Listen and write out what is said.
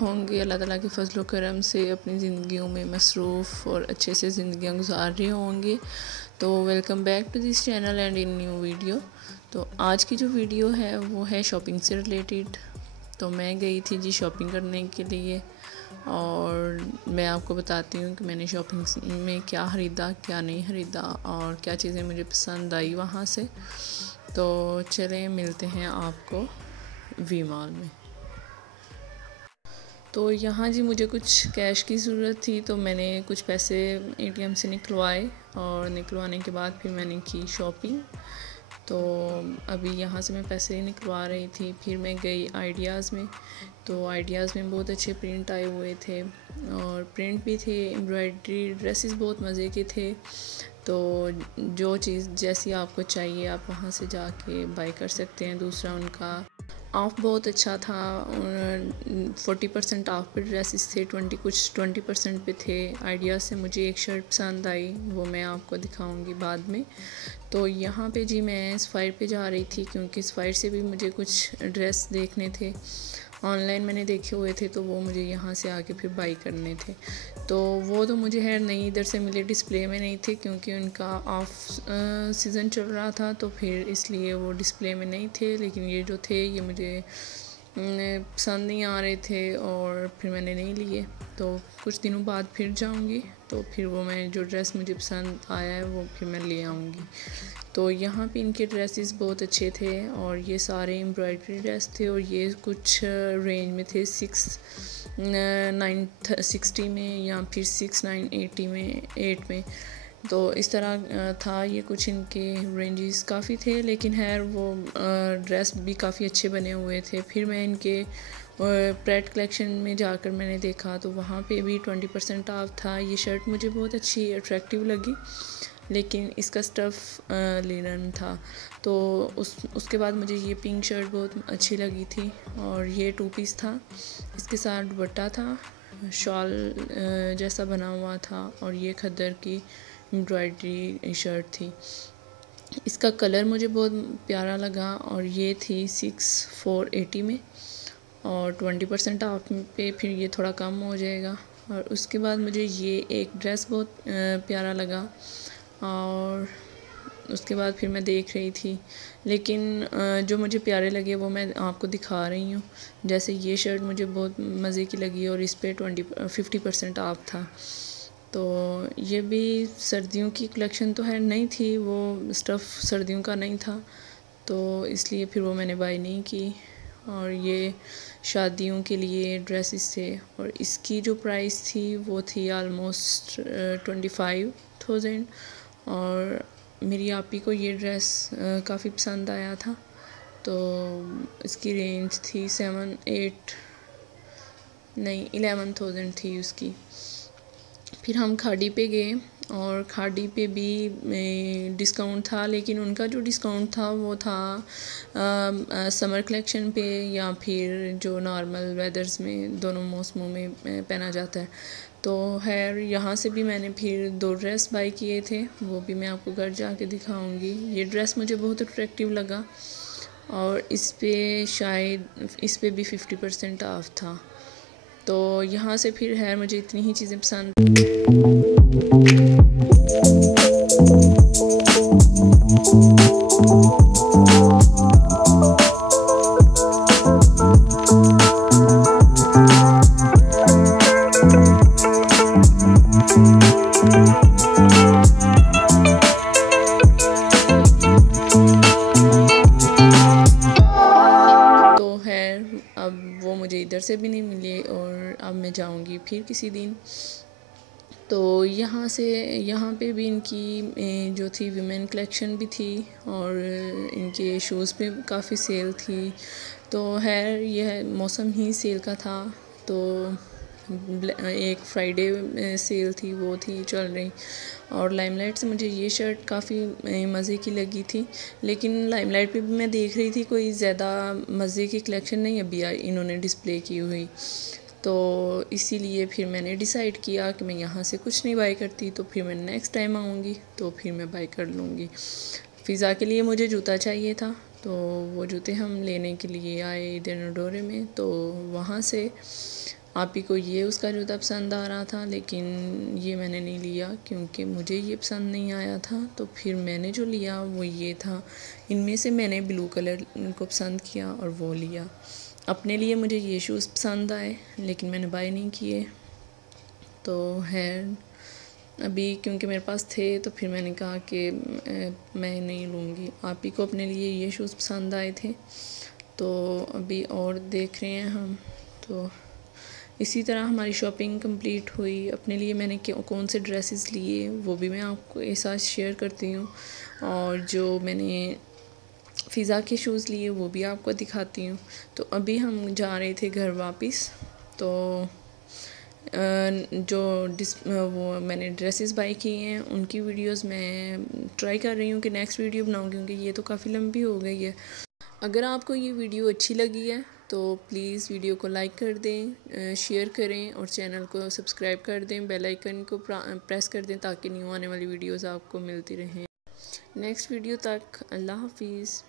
होंगे, अल्लाह ताला के फजल करम से अपनी ज़िंदगियों में मसरूफ़ और अच्छे से ज़िंदगियाँ गुजार रहे होंगे। तो welcome back to this channel and in new video. तो आज की जो वीडियो है वो है शॉपिंग से रिलेटेड। तो मैं गई थी जी शॉपिंग करने के लिए और मैं आपको बताती हूँ कि मैंने शॉपिंग में क्या ख़रीदा, क्या नहीं ख़रीदा और क्या चीज़ें मुझे पसंद आई वहाँ से। तो चलें मिलते हैं आपको वी मॉल में। तो यहाँ जी मुझे कुछ कैश की ज़रूरत थी, तो मैंने कुछ पैसे एटीएम से निकलवाए और निकलवाने के बाद फिर मैंने की शॉपिंग। तो अभी यहाँ से मैं पैसे निकलवा रही थी, फिर मैं गई आइडियाज़ में। तो आइडियाज़ में बहुत अच्छे प्रिंट आए हुए थे और प्रिंट भी थे, एम्ब्रॉयडरी ड्रेसेस बहुत मज़े के थे। तो जो चीज़ जैसी आपको चाहिए आप वहाँ से जाके बाय कर सकते हैं। दूसरा उनका ऑफ़ बहुत अच्छा था, 40% ऑफ़ पे ड्रेसेस थे, 20% पे थे। आइडिया से मुझे एक शर्ट पसंद आई, वो मैं आपको दिखाऊंगी बाद में। तो यहाँ पे जी मैं सफ़ायर पे जा रही थी क्योंकि सफ़ायर से भी मुझे कुछ ड्रेस देखने थे, ऑनलाइन मैंने देखे हुए थे, तो वो मुझे यहाँ से आके फिर बाई करने थे। तो वो तो मुझे खैर नहीं इधर से मिले, डिस्प्ले में नहीं थे क्योंकि उनका ऑफ सीज़न चल रहा था, तो फिर इसलिए वो डिस्प्ले में नहीं थे। लेकिन ये जो थे ये मुझे पसंद नहीं आ रहे थे और फिर मैंने नहीं लिए। तो कुछ दिनों बाद फिर जाऊंगी तो फिर वो मैं जो ड्रेस मुझे पसंद आया है वो फिर मैं ले आऊँगी। तो यहाँ पे इनके ड्रेसेस बहुत अच्छे थे और ये सारे एम्ब्रॉयडरी ड्रेस थे और ये कुछ रेंज में थे 6,960 में या फिर 6,980 में 8 में। तो इस तरह था ये, कुछ इनके रेंजेस काफ़ी थे, लेकिन खैर वो ड्रेस भी काफ़ी अच्छे बने हुए थे। फिर मैं इनके प्रेट कलेक्शन में जाकर मैंने देखा तो वहाँ पे भी 20% ऑफ था। ये शर्ट मुझे बहुत अच्छी अट्रैक्टिव लगी, लेकिन इसका स्टफ़ लिनन था। तो उसके बाद मुझे ये पिंक शर्ट बहुत अच्छी लगी थी और ये 2 पीस था, इसके साथ दुपट्टा था, शॉल जैसा बना हुआ था और ये खद्दर की एम्ब्रॉयडरी शर्ट थी। इसका कलर मुझे बहुत प्यारा लगा और ये थी 6,480 में और 20% ऑफ पे फिर ये थोड़ा कम हो जाएगा। और उसके बाद मुझे ये एक ड्रेस बहुत प्यारा लगा और उसके बाद फिर मैं देख रही थी, लेकिन जो मुझे प्यारे लगे वो मैं आपको दिखा रही हूँ। जैसे ये शर्ट मुझे बहुत मज़े की लगी और इस पे 50% ऑफ था। तो ये भी सर्दियों की कलेक्शन तो है नहीं थी, वो स्टफ़ सर्दियों का नहीं था, तो इसलिए फिर वो मैंने बाय नहीं की। और ये शादियों के लिए ड्रेसेस थे और इसकी जो प्राइस थी वो थी आलमोस्ट 25,000 और मेरी आपी को ये ड्रेस काफ़ी पसंद आया था, तो इसकी रेंज थी 11,000 थी उसकी। फिर हम खाड़ी पे गए और खाड़ी पे भी डिस्काउंट था, लेकिन उनका जो डिस्काउंट था वो था समर कलेक्शन पे या फिर जो नॉर्मल वेदर्स में, दोनों मौसमों में पहना जाता है। तो खैर यहाँ से भी मैंने फिर 2 ड्रेस बाय किए थे, वो भी मैं आपको घर जाके दिखाऊंगी। ये ड्रेस मुझे बहुत अट्रैक्टिव लगा और इस पे भी 50% ऑफ था। तो यहाँ से फिर खैर मुझे इतनी ही चीज़ें पसंद। अब वो मुझे इधर से भी नहीं मिले और अब मैं जाऊंगी फिर किसी दिन। तो यहाँ पे भी इनकी जो थी वीमेन कलेक्शन भी थी और इनके शूज़ पे काफ़ी सेल थी। तो खैर यह मौसम ही सेल का था, तो एक फ्राइडे सेल थी वो थी चल रही। और लाइमलाइट से मुझे ये शर्ट काफ़ी मज़े की लगी थी, लेकिन लाइमलाइट पे भी मैं देख रही थी कोई ज़्यादा मज़े की कलेक्शन नहीं अभी इन्होंने डिस्प्ले की हुई। तो इसीलिए फिर मैंने डिसाइड किया कि मैं यहाँ से कुछ नहीं बाय करती, तो फिर मैं नेक्स्ट टाइम आऊँगी तो फिर मैं बाय कर लूँगी। फ़िज़ा के लिए मुझे जूता चाहिए था, तो वो जूते हम लेने के लिए आए इधर नडोरे में। तो वहाँ से आप ही को ये उसका जूता पसंद आ रहा था, लेकिन ये मैंने नहीं लिया क्योंकि मुझे ये पसंद नहीं आया था। तो फिर मैंने जो लिया वो ये था। इनमें से मैंने ब्लू कलर को पसंद किया और वो लिया। अपने लिए मुझे ये शूज़ पसंद आए लेकिन मैंने बाय नहीं किए। तो है अभी क्योंकि मेरे पास थे तो फिर मैंने कहा कि मैं नहीं लूँगी। आप ही को अपने लिए ये शूज़ पसंद आए थे तो अभी और देख रहे हैं हम। तो इसी तरह हमारी शॉपिंग कंप्लीट हुई। अपने लिए मैंने कौन से ड्रेसेस लिए वो भी मैं आपको एक साथ शेयर करती हूँ, और जो मैंने फ़िज़ा के शूज़ लिए वो भी आपको दिखाती हूँ। तो अभी हम जा रहे थे घर वापस। तो वो मैंने ड्रेसेस बाय किए हैं उनकी वीडियोस मैं ट्राई कर रही हूँ कि नेक्स्ट वीडियो बनाऊँ, क्योंकि ये तो काफ़ी लंबी हो गई है। अगर आपको ये वीडियो अच्छी लगी है तो प्लीज़ वीडियो को लाइक कर दें, शेयर करें और चैनल को सब्सक्राइब कर दें, बेल आइकन को प्रेस कर दें ताकि न्यू आने वाली वीडियोस आपको मिलती रहें। नेक्स्ट वीडियो तक अल्लाह हाफिज़।